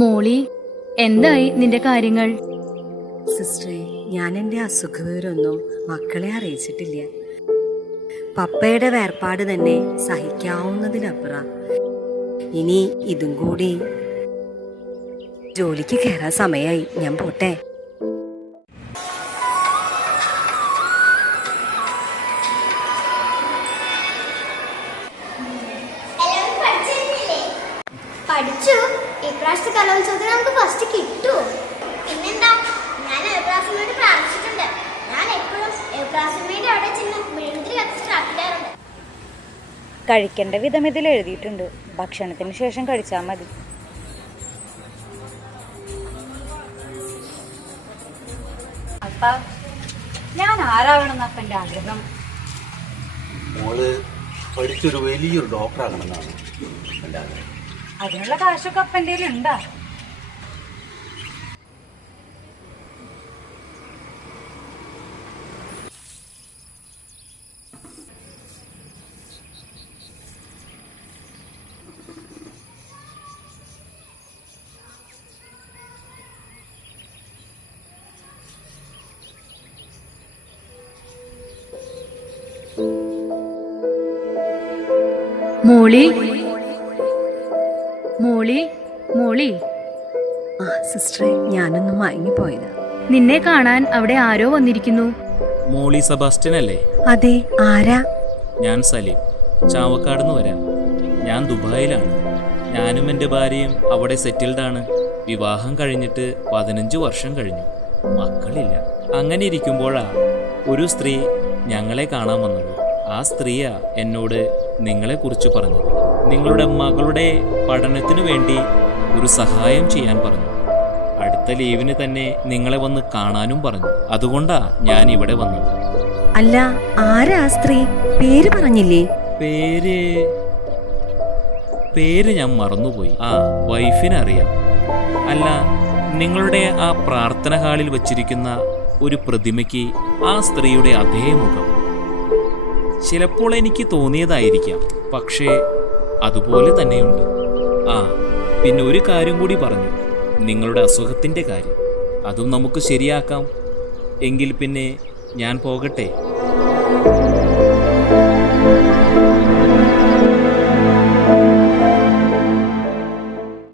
മോളി, എന്തായി നിന്റെ കാര്യങ്ങൾ? സിസ്റ്ററെ, ഞാൻ എൻ്റെ അസുഖവിവരൊന്നും മക്കളെ അറിയിച്ചിട്ടില്ല. പപ്പയുടെ വേർപാട് തന്നെ സഹിക്കാവുന്നതിനപ്പുറം. ഇനി ഇതും കൂടി. ജോലിക്ക് കയറാൻ സമയമായി, ഞാൻ പോട്ടെ. പഠിച്ചു. ഇപ്രാവശ്യത്തെ കലോത്സവത്തിന് നമുക്ക് ഫസ്റ്റ് കിട്ടൂ. പിന്നെന്താ, ഞാൻ എൽപ്രാസിന് വേണ്ടി പ്രാർത്ഥിച്ചിട്ടുണ്ട്. ഞാൻ എപ്പോഴും എൽപ്രാസിന് വേണ്ടി അവിടെ ചെന്ന് മെഴുകുതിരി കത്തിച്ച് പ്രാർത്ഥിക്കാറുണ്ട്. കഴിക്കേണ്ട വിധം ഇതിൽ എഴുതിയിട്ടുണ്ട്. ഭക്ഷണത്തിന് ശേഷം കഴിച്ചാൽ മതി. അപ്പ ഞാൻ ആരാവണം അപ്പൻ്റെ ആഗ്രഹം? മോള് പഠിച്ചൊരു വലിയൊരു ഡോക്ടറാകണമെന്നാണ് എൻ്റെ ആഗ്രഹം. അതിനുള്ള കാശൊക്കെ അപ്പൻ്റെ ഉണ്ടാ? മോളി, മോളി, മോളി. സിസ്റ്ററെ, ഞാനൊന്ന് മയങ്ങിപ്പോയത്. നിന്നെ കാണാൻ അവിടെ ആരോ വന്നിരിക്കുന്നു. മോളി സെബാസ്റ്റ്യൻ അല്ലേ? അതെ, ആരാ? ഞാൻ സലീം, ചാവക്കാട് നിന്ന് വരാം. ഞാൻ ദുബായിലാണ്. ഞാനും എൻ്റെ ഭാര്യയും അവിടെ സെറ്റിൽഡാണ്. വിവാഹം കഴിഞ്ഞിട്ട് 15 വർഷം കഴിഞ്ഞു. മക്കളില്ല. അങ്ങനെ ഇരിക്കുമ്പോഴാ ഒരു സ്ത്രീ ഞങ്ങളെ കാണാൻ വന്നത്. ആ സ്ത്രീയാ എന്നോട് നിങ്ങളെക്കുറിച്ച് പറഞ്ഞത്. നിങ്ങളുടെ മകളുടെ പഠനത്തിനു വേണ്ടി ഒരു സഹായം ചെയ്യാൻ പറഞ്ഞു. അടുത്ത ലീവിന് തന്നെ നിങ്ങളെ വന്ന് കാണാനും പറഞ്ഞു. അതുകൊണ്ടാ ഞാൻ ഇവിടെ വന്നത്. അല്ല, ആരാ സ്ത്രീ? പേര് പറഞ്ഞില്ലേ? പേര് ഞാൻ മറന്നുപോയി. വൈഫിനറിയാം. അല്ല, നിങ്ങളുടെ ആ പ്രാർത്ഥന ഹാളിൽ വച്ചിരിക്കുന്ന ഒരു പ്രതിമയ്ക്ക് ആ സ്ത്രീയുടെ അതേ മുഖം. ചിലപ്പോൾ എനിക്ക് തോന്നിയതായിരിക്കാം, പക്ഷേ അതുപോലെ തന്നെയുണ്ട്. പിന്നെ ഒരു കാര്യം കൂടി പറഞ്ഞു, നിങ്ങളുടെ അസുഖത്തിൻ്റെ കാര്യം. അതും നമുക്ക് ശരിയാക്കാം. എങ്കിൽ പിന്നെ ഞാൻ പോകട്ടെ.